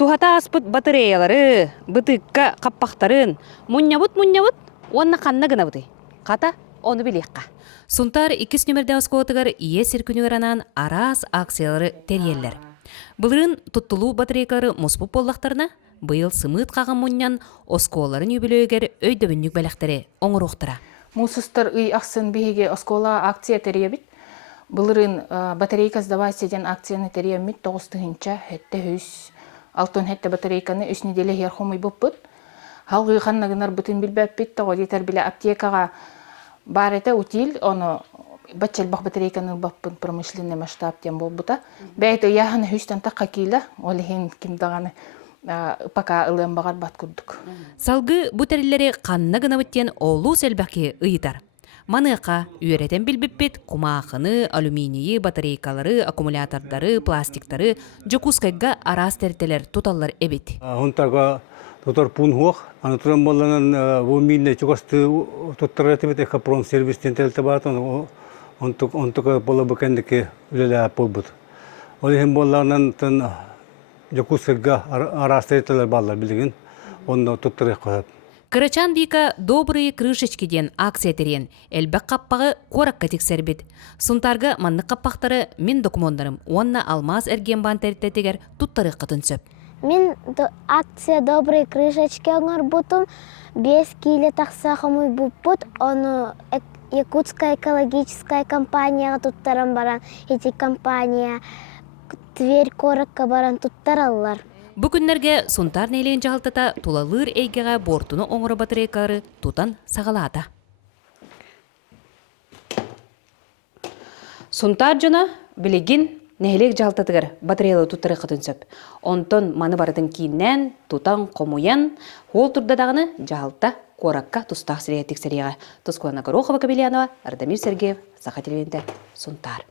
Тухата аспыт батареялары, бытыкка каппактарын, муннябыт, онна канна гына быты. Ката, оны билекка. Сунтар 2 нөмерде оскотыгар ие сиркүнүгранан арас акциялары терьеллер. Былырын туттулуу батарейкалары муспуп боллактарына, быйыл сымыт каган муннян осколарын юбилөөгер өйдөбүннүк белектери оңуруктара. Мусустар ый аксын биһиге оскола акция терьебит. Былырын батарейка сдавайся ден акцияны терьемит 9-тыгынча хетте хүс. Алтын хетте батарейканы 3 неделе херхомый буппут. Халгы ханнагынар бутын билбеппит, тогодитер биле аптекага бар это утиль, оны бачел бах батарейканы баппын промышленный масштаб тем болбута. Бәйт яһан хүстен такка киле, олихин кимдаганы пока ылым багар бат курдук. Салгы бутерлери канна гына биттен олу селбаки ыйтар. Маныка үйрәтен билбиппит кумаахыны, алюминийы, батарейкалары, аккумулятордары, пластиктары, жокускайга арас тертелер туталлар эбит. Онтага тутар пун хуак, анатуран болланан вуминне чугасты туттаратыбет экапром сервистен телте бартон, онтука бола бакендеке үлеле полбут. Олихин болланан тан жокускайга арас тертелер баллар билген, онно туттарек коят. Кырачан дика добрые крышечки ден акция терен, элбек каппағы коракка тексербит. Сунтарга манны каппақтары мен документтарым, онна алмаз эрген бан тертетегер туттары қытын сөп. Мен акция добрые крышечки оңар бутум, 5 киле тақсақымы буппут, оны Якутская экологическая компания туттарам баран, эти компания Тверь коракка баран туттараллар. Бүгүннерге сунтар нейлен жалтата тулалыр эйгеға бортуну оңыры батарейкары тутан сағалада. Сунтар жона білеген нейлек жалтатығыр батарейлы туттары қытын сөп. Онтон маны бардың кейіннен тутан қомуян ол тұрдадағыны жалта коракка тустақ сірия тексерияға. Тускуана Горохова Кабелянова, Ардамир Сергеев, Саха телевизионда Сунтар.